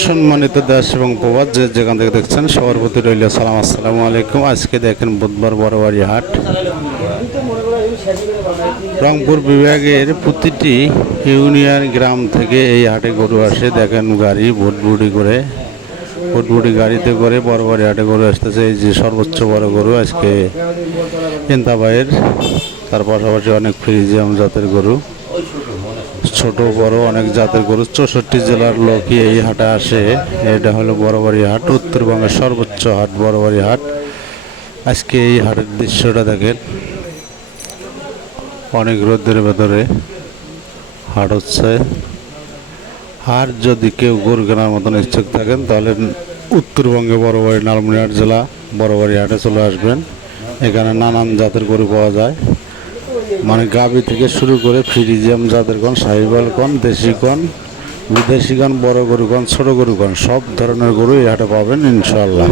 সম্মানিত দেশ এবং প্রবাদ যে যেখান থেকে দেখছেন সবার প্রতি রইল সালাম, আসসালামু আলাইকুম। আজকে দেখেন বুধবার বড়বাড়ি হাট। রংপুর বিভাগের প্রতিটি ইউনিয়ন গ্রাম থেকে এই হাটে গরু আসে। দেখেন গাড়ি ভুটভুটি গাড়িতে করে বড়বাড়ি হাটে গরু আসতেছে। এই যে সর্বোচ্চ বড় গরু আজকে ইন্তাবাইয়ের, তার পাশাপাশি অনেক ফ্রিজিয়াম জাতের গরু, ছোট বড় অনেক জাতের গরু। 64 জেলার লোকই এই হাটে আসে। এটা হলো বড়বাড়ি হাট, উত্তরবঙ্গের সর্বোচ্চ হাট বড়বাড়ি হাট। আজকে এই হাটের দৃশ্যটা দেখেন, অনেক রোদের ভেতরে হাট হচ্ছে। আর যদি কেউ গরু কেনার মতন ইচ্ছুক থাকেন তাহলে উত্তরবঙ্গে বড়বাড়ি লালমনিরহাট জেলা বড়বাড়ি হাটে চলে আসবেন। এখানে নানান জাতের গরু পাওয়া যায়, মানে গাভী থেকে শুরু করে ফ্রিজিয়াম জাতের কন, সাহিওয়াল কন, দেশি কন, বিদেশি কন, বড় গরু কন, ছোট গরু কন, সব ধরনের গরু এই হাটে পাবেন ইনশাআল্লাহ।